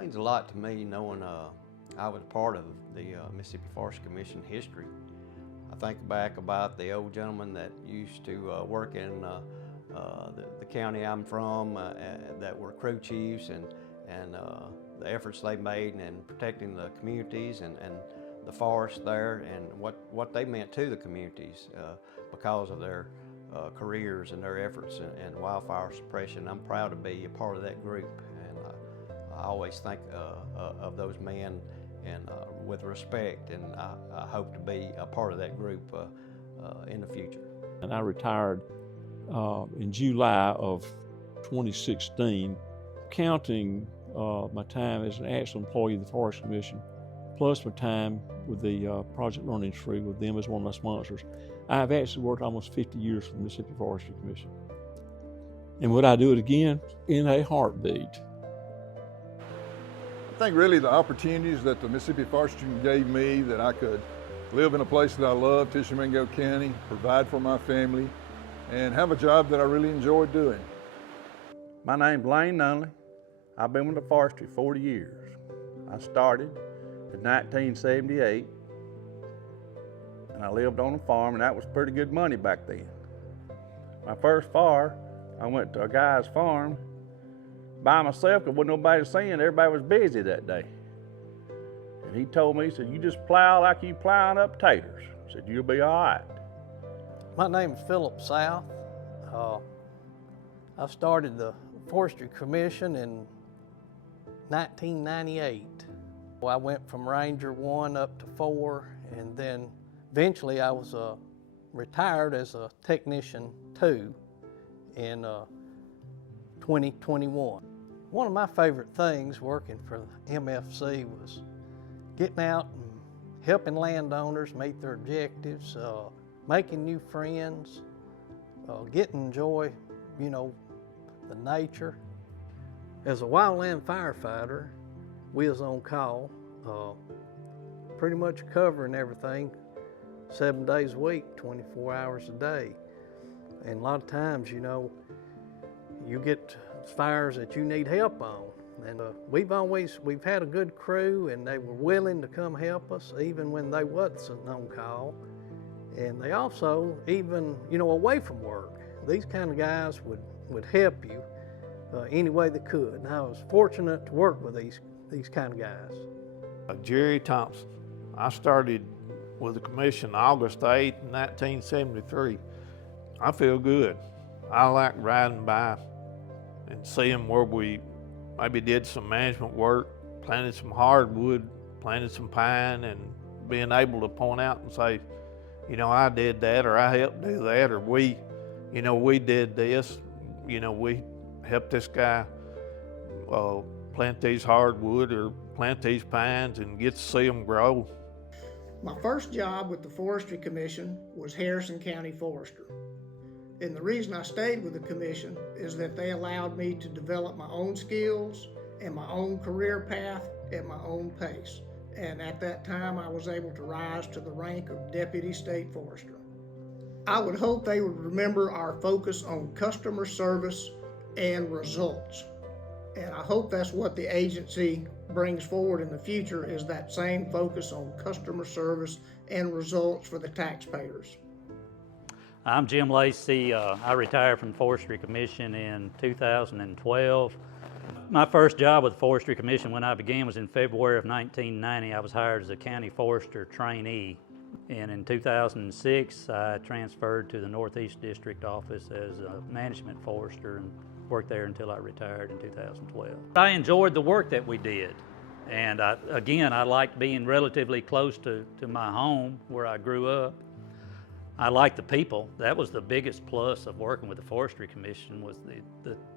means a lot to me knowing I was part of the Mississippi Forestry Commission history. I think back about the old gentlemen that used to work in the county I'm from that were crew chiefs, and the efforts they made in protecting the communities and the forest there, and what they meant to the communities because of their careers and their efforts in wildfire suppression. I'm proud to be a part of that group, and I always think of those men and with respect, and I hope to be a part of that group in the future. And I retired in July of 2016, counting my time as an actual employee of the Forestry Commission, plus my time with the Project Learning Tree with them as one of my sponsors. I've actually worked almost 50 years for the Mississippi Forestry Commission. And would I do it again? In a heartbeat. I think really the opportunities that the Mississippi Forestry gave me, that I could live in a place that I love, Tishomingo County, provide for my family, and have a job that I really enjoy doing. My name's Lane Nunley. I've been with the forestry 40 years. I started in 1978, and I lived on a farm, and that was pretty good money back then. My first fire, I went to a guy's farm by myself because wasn't nobody seeing. Everybody was busy that day. And he told me, he said, "You just plow like you plowing up taters." I said, "You'll be all right." My name is Philip South. I started the Forestry Commission in 1998. I went from Ranger 1 up to 4, and then eventually I was retired as a Technician 2 in 2021. One of my favorite things working for the MFC was getting out and helping landowners meet their objectives, making new friends, getting to enjoy, the nature. As a wildland firefighter, we was on call, pretty much covering everything 7 days a week, 24 hours a day. And a lot of times, you get fires that you need help on. And we've had a good crew, and they were willing to come help us even when they wasn't on call. And they also, even, away from work, these kind of guys would help you any way they could. And I was fortunate to work with these kind of guys. Jerry Thompson. I started with the commission August 8, 1973. I feel good. I like riding by and seeing where we maybe did some management work, planted some hardwood, planted some pine, and being able to point out and say, I did that, or I helped do that, or we did this, we helped this guy plant these hardwood or plant these pines and get to see them grow. My first job with the Forestry Commission was Harrison County Forester. And the reason I stayed with the commission is that they allowed me to develop my own skills and my own career path at my own pace. And at that time, I was able to rise to the rank of Deputy State Forester. I would hope they would remember our focus on customer service and results. And I hope that's what the agency brings forward in the future, is that same focus on customer service and results for the taxpayers. I'm Jim Lacey. I retired from the Forestry Commission in 2012. My first job with the Forestry Commission when I began was in February of 1990. I was hired as a county forester trainee. And in 2006, I transferred to the Northeast District office as a management forester and worked there until I retired in 2012. I enjoyed the work that we did. And I liked being relatively close to my home where I grew up. I liked the people. That was the biggest plus of working with the Forestry Commission, was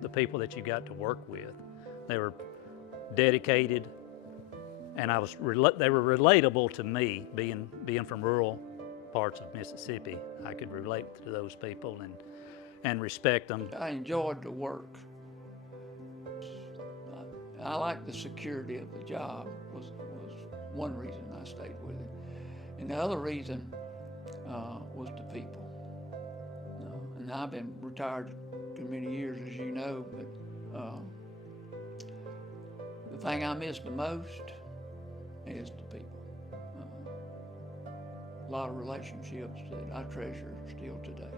the people that you got to work with. They were dedicated, and they were relatable to me, being from rural parts of Mississippi. I could relate to those people and respect them. I enjoyed the work. I liked the security of the job was one reason I stayed with it. And the other reason was the people. And I've been retired too many years, as you know, but the thing I miss the most is the people. A lot of relationships that I treasure still today.